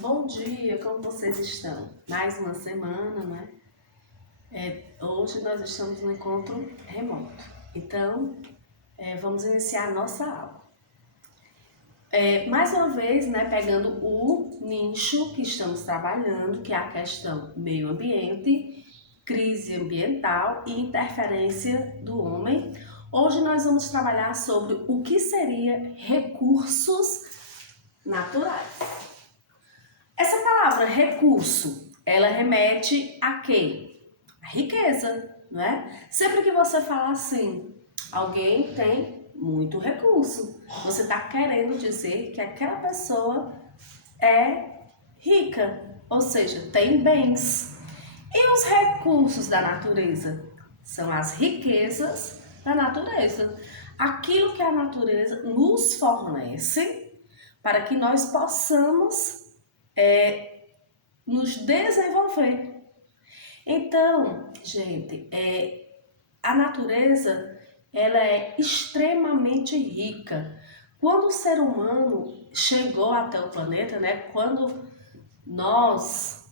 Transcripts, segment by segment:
Bom dia, como vocês estão? Mais uma semana, né? Hoje nós estamos no encontro remoto, então vamos iniciar a nossa aula. Mais uma vez, né, pegando o nicho que estamos trabalhando, que é a questão meio ambiente, crise ambiental e interferência do homem. Hoje nós vamos trabalhar sobre o que seria recursos naturais. Essa palavra recurso, ela remete a quê? A riqueza, não é? Sempre que você fala assim, alguém tem muito recurso, você está querendo dizer que aquela pessoa é rica, ou seja, tem bens. E os recursos da natureza? São as riquezas da natureza. Aquilo que a natureza nos fornece para que nós possamos nos desenvolver. Então, gente, a natureza ela é extremamente rica. Quando o ser humano chegou até o planeta, né, quando nós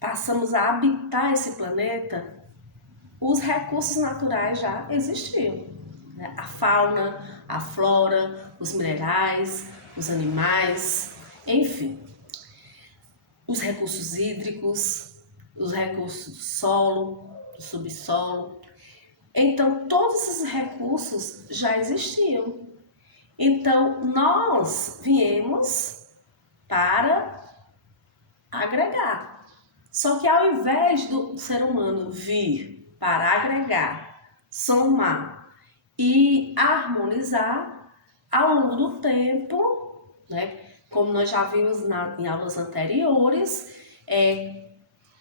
passamos a habitar esse planeta, os recursos naturais já existiam. Né? A fauna, a flora, os minerais, os animais, enfim. Os recursos hídricos, os recursos do solo, do subsolo. Então, todos esses recursos já existiam. Então, nós viemos para agregar. Só que ao invés do ser humano vir para agregar, somar e harmonizar, ao longo do tempo, né, como nós já vimos em aulas anteriores,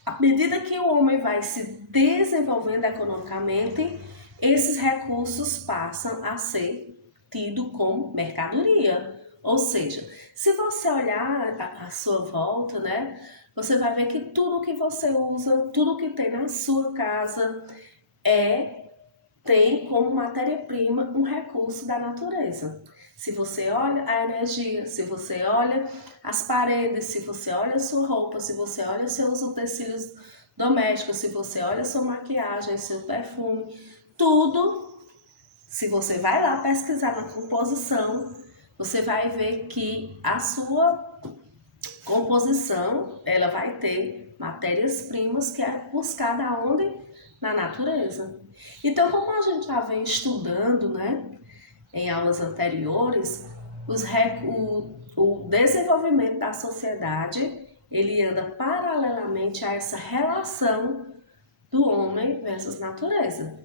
à medida que o homem vai se desenvolvendo economicamente, esses recursos passam a ser tidos como mercadoria. Ou seja, se você olhar à sua volta, né, você vai ver que tudo que você usa, tudo que tem na sua casa tem como matéria-prima um recurso da natureza. Se você olha a energia, se você olha as paredes, se você olha a sua roupa, se você olha seus utensílios domésticos, se você olha a sua maquiagem, seu perfume, tudo, se você vai lá pesquisar na composição, você vai ver que a sua composição, ela vai ter matérias-primas que é buscada aonde? Na natureza. Então, como a gente já vem estudando, né, em aulas anteriores, o desenvolvimento da sociedade, ele anda paralelamente a essa relação do homem versus natureza.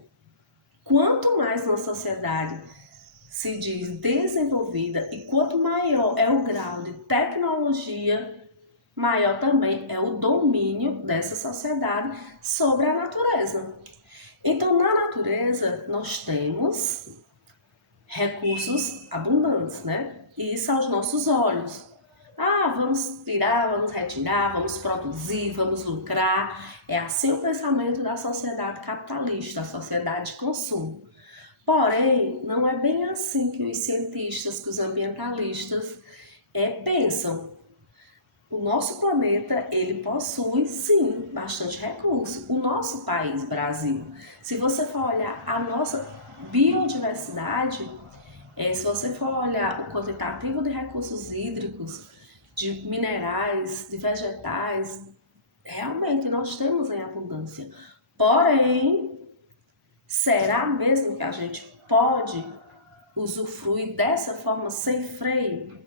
Quanto mais uma sociedade se diz desenvolvida e quanto maior é o grau de tecnologia, maior também é o domínio dessa sociedade sobre a natureza. Então, na natureza, nós temos recursos abundantes, né? E isso aos nossos olhos. Ah, vamos tirar, vamos retirar, vamos produzir, vamos lucrar. É assim o pensamento da sociedade capitalista, a sociedade de consumo. Porém, não é bem assim que os cientistas, que os ambientalistas pensam. O nosso planeta, ele possui, sim, bastante recurso. O nosso país, Brasil, se você for olhar a nossa biodiversidade, se você for olhar o quantitativo de recursos hídricos, de minerais, de vegetais, realmente nós temos em abundância. Porém, será mesmo que a gente pode usufruir dessa forma sem freio?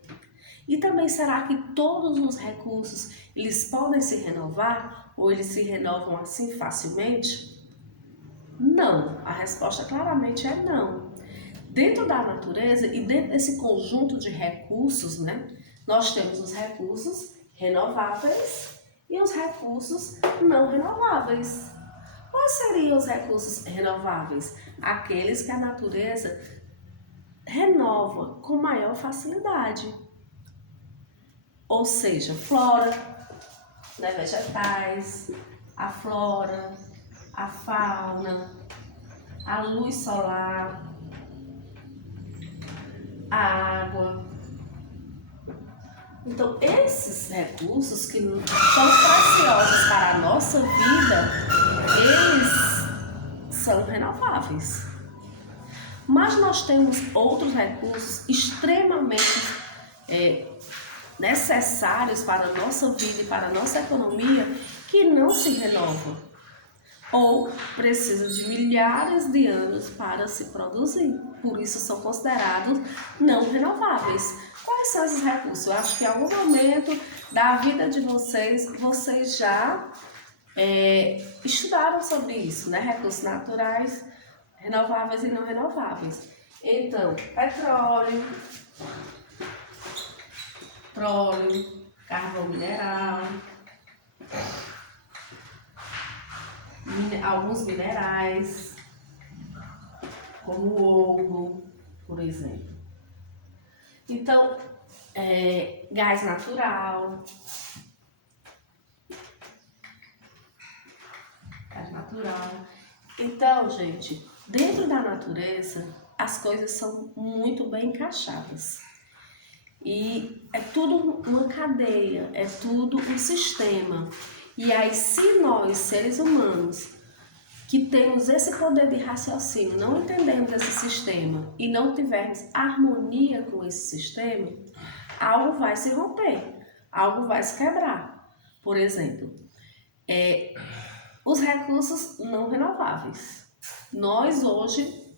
E também será que todos os recursos eles podem se renovar ou eles se renovam assim facilmente? Não, a resposta claramente é não. Dentro da natureza e dentro desse conjunto de recursos, né, nós temos os recursos renováveis e os recursos não renováveis. Quais seriam os recursos renováveis? Aqueles que a natureza renova com maior facilidade. Ou seja, flora, né, vegetais, a flora, a fauna, a luz solar, a água, Então, esses recursos que são preciosos para a nossa vida, eles são renováveis. Mas nós temos outros recursos extremamente necessários para a nossa vida e para a nossa economia que não se renovam ou precisam de milhares de anos para se produzir. Por isso são considerados não renováveis. Quais são esses recursos? Eu acho que em algum momento da vida de vocês, vocês já estudaram sobre isso, né? Recursos naturais, renováveis e não renováveis. Então, petróleo, carvão mineral, alguns minerais, como o ouro, por exemplo. Então, gás natural. Então, gente, dentro da natureza, as coisas são muito bem encaixadas. E é tudo uma cadeia, é tudo um sistema. E aí, se nós, seres humanos, que temos esse poder de raciocínio, não entendemos esse sistema e não tivermos harmonia com esse sistema, algo vai se romper, algo vai se quebrar. Por exemplo, os recursos não renováveis. Nós hoje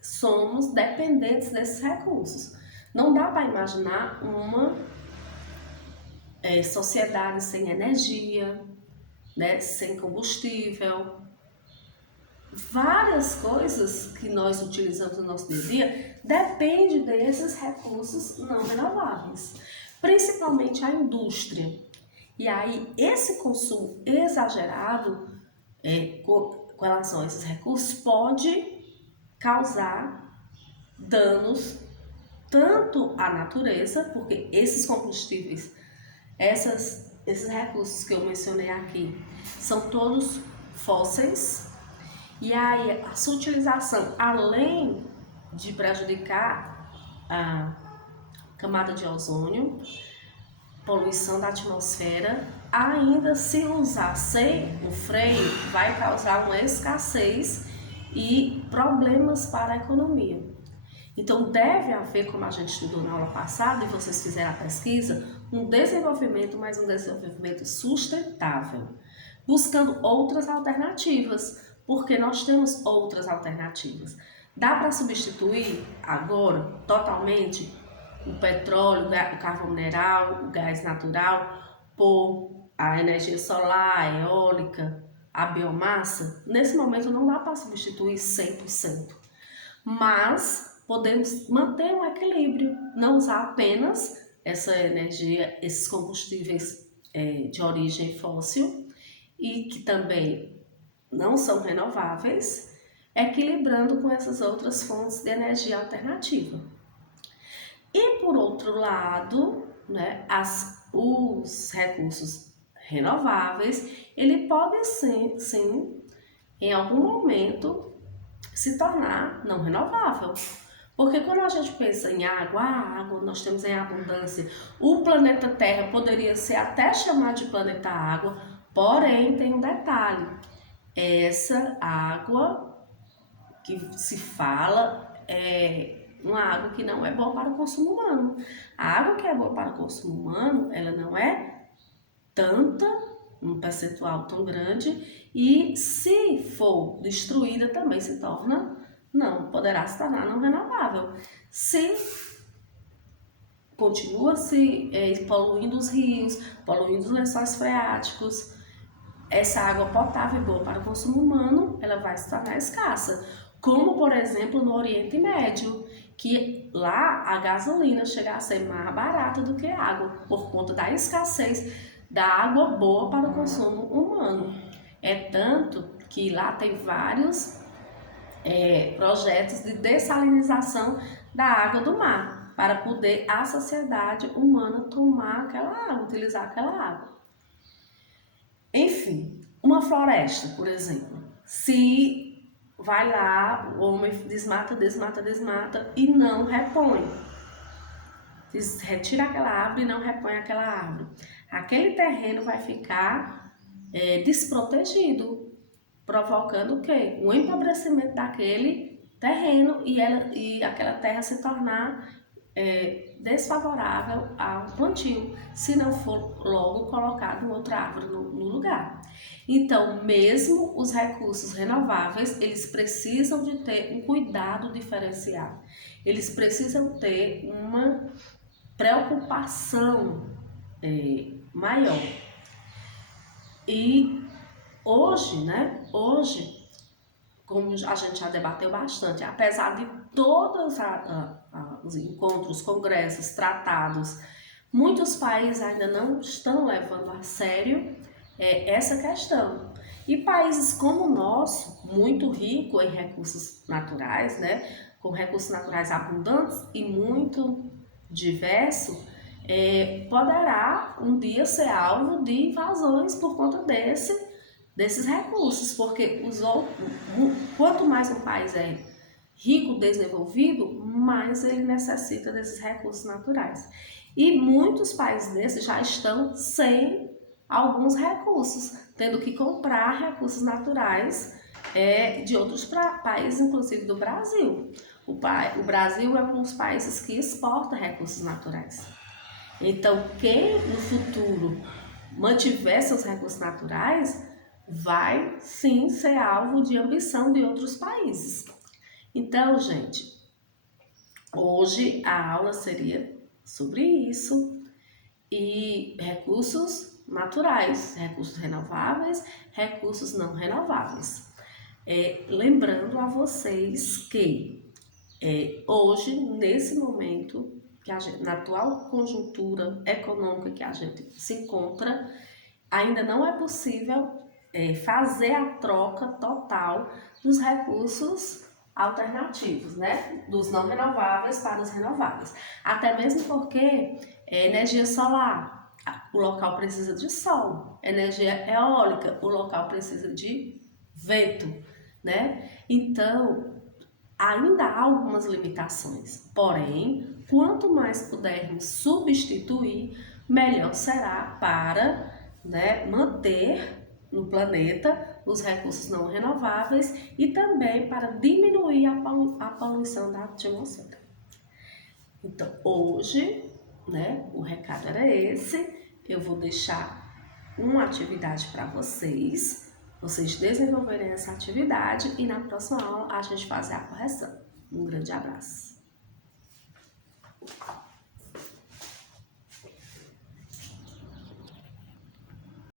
somos dependentes desses recursos. Não dá para imaginar uma sociedade sem energia, né, sem combustível. Várias coisas que nós utilizamos no nosso dia a dia dependem desses recursos não renováveis, principalmente a indústria. E aí, esse consumo exagerado com relação a esses recursos pode causar danos tanto à natureza, porque esses combustíveis, esses recursos que eu mencionei aqui, são todos fósseis. E aí, a sua utilização, além de prejudicar a camada de ozônio, poluição da atmosfera, ainda se usar sem o freio, vai causar uma escassez e problemas para a economia. Então, deve haver, como a gente estudou na aula passada, e vocês fizeram a pesquisa, um desenvolvimento, mas um desenvolvimento sustentável, buscando outras alternativas, porque nós temos outras alternativas. Dá para substituir agora, totalmente, o petróleo, o carvão mineral, o gás natural, por a energia solar, a eólica, a biomassa? Nesse momento não dá para substituir 100%, mas podemos manter um equilíbrio, não usar apenas essa energia, esses combustíveis de origem fóssil e que também não são renováveis, equilibrando com essas outras fontes de energia alternativa. E por outro lado, né, os recursos renováveis, ele pode sim, em algum momento, se tornar não renovável. Porque quando a gente pensa em água, a água nós temos em abundância. O planeta Terra poderia ser até chamado de planeta água, porém tem um detalhe. Essa água que se fala é uma água que não é boa para o consumo humano. A água que é boa para o consumo humano, ela não é tanta, um percentual tão grande, e se for destruída também se torna, poderá se tornar não renovável. Se continua se poluindo os rios, poluindo os lençóis freáticos, essa água potável boa para o consumo humano, ela vai se tornar escassa. Como, por exemplo, no Oriente Médio, que lá a gasolina chega a ser mais barata do que a água, por conta da escassez da água boa para o consumo humano. É tanto que lá tem vários projetos de dessalinização da água do mar, para poder a sociedade humana tomar aquela água, utilizar aquela água. Enfim, uma floresta, por exemplo, se vai lá, o homem desmata e não repõe. retira aquela árvore e não repõe aquela árvore, aquele terreno vai ficar desprotegido, provocando o quê? O empobrecimento daquele terreno e aquela terra se tornar desfavorável ao plantio, se não for logo colocado outra árvore no lugar. Então, mesmo os recursos renováveis, eles precisam de ter um cuidado diferenciado. Eles precisam ter uma preocupação maior. E hoje, Hoje, como a gente já debateu bastante, apesar de todos os encontros, congressos, tratados, muitos países ainda não estão levando a sério essa questão. E países como o nosso, muito rico em recursos naturais, com recursos naturais abundantes e muito diverso, poderá um dia ser alvo de invasões por conta desses recursos, porque quanto mais um país é rico, desenvolvido, mais ele necessita desses recursos naturais. E muitos países desses já estão sem alguns recursos, tendo que comprar recursos naturais de outros países, inclusive do Brasil. O Brasil é um dos países que exporta recursos naturais. Então, quem no futuro mantiver seus recursos naturais, vai sim ser alvo de ambição de outros países. Então, gente, hoje a aula seria sobre isso e recursos naturais, recursos renováveis, recursos não renováveis. Lembrando a vocês que hoje, nesse momento, na atual conjuntura econômica que a gente se encontra, ainda não é possível fazer a troca total dos recursos alternativos, dos não renováveis para os renováveis. Até mesmo porque energia solar, o local precisa de sol. Energia eólica, o local precisa de vento, Então, ainda há algumas limitações, porém, quanto mais pudermos substituir, melhor será para manter no planeta os recursos não renováveis e também para diminuir a poluição da atmosfera. Então, hoje, o recado era esse. Eu vou deixar uma atividade para vocês desenvolverem essa atividade e na próxima aula a gente fazer a correção. Um grande abraço.